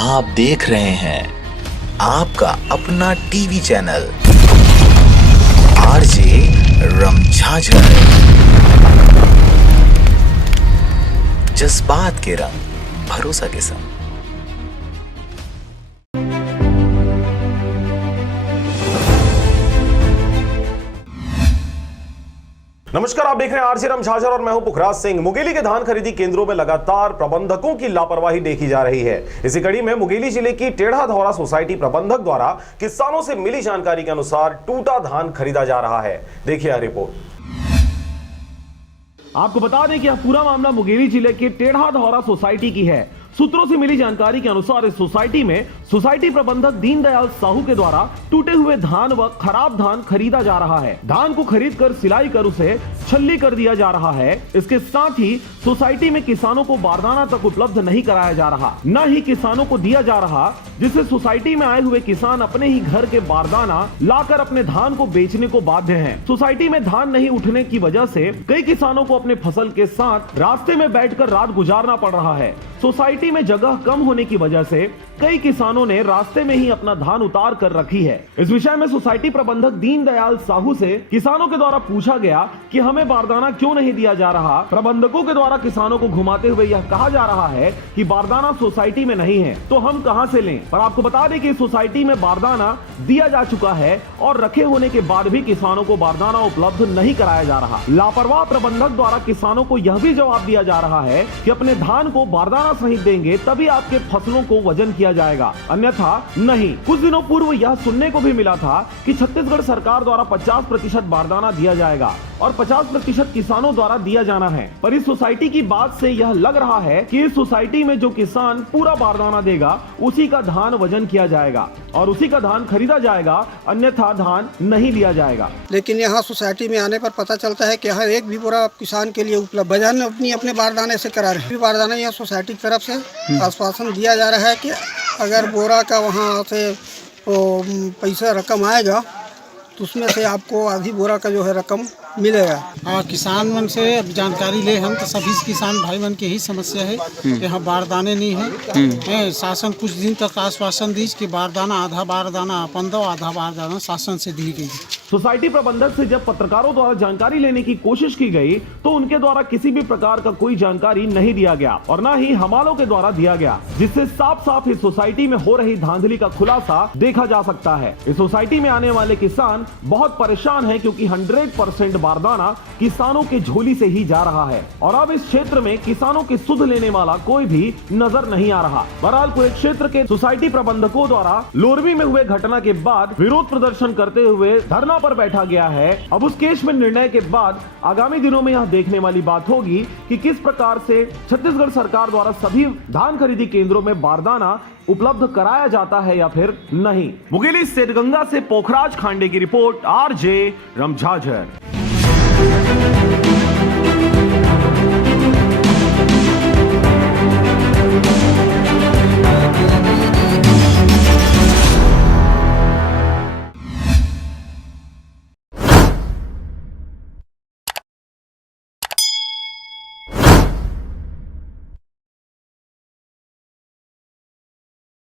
आप देख रहे हैं आपका अपना टीवी चैनल आरजे रमझाझर। जज्बात के रंग, भरोसा के संग। नमस्कार, आप देख रहे हैं आरजे रमझाझर और मैं हूं पुखराज सिंह। मुंगेली के धान खरीदी केंद्रों में लगातार प्रबंधकों की लापरवाही देखी जा रही है। इसी कड़ी में मुंगेली जिले की टेढ़ा धौरा सोसाइटी प्रबंधक द्वारा किसानों से मिली जानकारी के अनुसार टूटा धान खरीदा जा रहा है। देखिए रिपोर्ट। आपको बता दें कि यह पूरा मामला मुंगेली जिले के टेढ़ा धौरा सोसाइटी की है। सूत्रों से मिली जानकारी के अनुसार इस सोसाइटी में सोसाइटी प्रबंधक दीनदयाल साहू के द्वारा टूटे हुए धान व खराब धान खरीदा जा रहा है। धान को खरीद कर सिलाई कर उसे छल्ली कर दिया जा रहा है। इसके साथ ही सोसाइटी में किसानों को बारदाना तक उपलब्ध नहीं कराया जा रहा, न ही किसानों को दिया जा रहा, जिससे सोसाइटी में आए हुए किसान अपने ही घर के बारदाना लाकर अपने धान को बेचने को बाध्य हैं। सोसाइटी में धान नहीं उठने की वजह से कई किसानों को अपने फसल के साथ रास्ते में बैठकर रात गुजारना पड़ रहा है। सोसाइटी में जगह कम होने की वजह से कई किसानों ने रास्ते में ही अपना धान उतार कर रखी है। इस विषय में सोसाइटी प्रबंधक दीनदयाल साहू से किसानों के द्वारा पूछा गया कि हमें बारदाना क्यों नहीं दिया जा रहा। प्रबंधकों के द्वारा किसानों को घुमाते हुए यह कहा जा रहा है कि बारदाना सोसाइटी में नहीं है, तो हम कहां से लें। पर आपको बता दें कि सोसाइटी में बारदाना दिया जा चुका है और रखे होने के बाद भी किसानों को बारदाना उपलब्ध नहीं कराया जा रहा। लापरवाह प्रबंधक द्वारा किसानों को यह भी जवाब दिया जा रहा है कि अपने धान को बारदाना सहित देंगे तभी आपके फसलों को वजन किया जाएगा, अन्यथा नहीं। कुछ दिनों पूर्व यह सुनने को भी मिला था कि छत्तीसगढ़ सरकार द्वारा 50% बारदाना दिया जाएगा और 50% किसानों द्वारा दिया जाना है। पर इस सोसाइटी की बात से यह लग रहा है कि इस सोसाइटी में जो किसान पूरा बारदाना देगा उसी का धान वजन किया जाएगा और उसी का धान खरीदा जाएगा, अन्यथा धान नहीं लिया जाएगा। लेकिन यहाँ सोसाइटी में आने पर पता चलता है कि हर एक भी बोरा किसान के लिए उपलब्ध। वजन अपने बारदाने से करा रहे हैं। बारदाना यहाँ सोसाइटी की तरफ से आश्वासन दिया जा रहा है कि अगर बोरा का वहाँ से पैसा रकम आएगा तो उसमें से आपको आधी बोरा का जो है रकम मिलेगा। हाँ, किसान मन से अब जानकारी ले हम तो सभी किसान भाई मन के ही समस्या है कि यहाँ बारदाने नहीं है। शासन कुछ दिन तक आश्वासन दी कि बारदाना आधा बारदाना अपन दो, आधा बारदाना शासन से दी गई। सोसाइटी प्रबंधक से जब पत्रकारों द्वारा जानकारी लेने की कोशिश की गई तो उनके द्वारा किसी भी प्रकार का कोई जानकारी नहीं दिया गया और न ही हमालों के द्वारा दिया गया, जिससे साफ साफ इस सोसाइटी में हो रही धांधली का खुलासा देखा जा सकता है। इस सोसाइटी में आने वाले किसान बहुत परेशान हैं क्योंकि 100% बारदाना किसानों के झोली से ही जा रहा है और अब इस क्षेत्र में किसानों की सुध लेने वाला कोई भी नजर नहीं आ रहा। बहरहाल कुछ क्षेत्र के सोसाइटी प्रबंधकों द्वारा लोरवी में हुए घटना के बाद विरोध प्रदर्शन करते हुए धरना पर बैठा गया है। अब उस केस में निर्णय के बाद आगामी दिनों में यह देखने वाली बात होगी कि किस प्रकार से छत्तीसगढ़ सरकार द्वारा सभी धान खरीदी केंद्रों में बारदाना उपलब्ध कराया जाता है या फिर नहीं। मुंगेली सेठगंगा से पोखराज खांडे की रिपोर्ट, आरजे रमझाझर।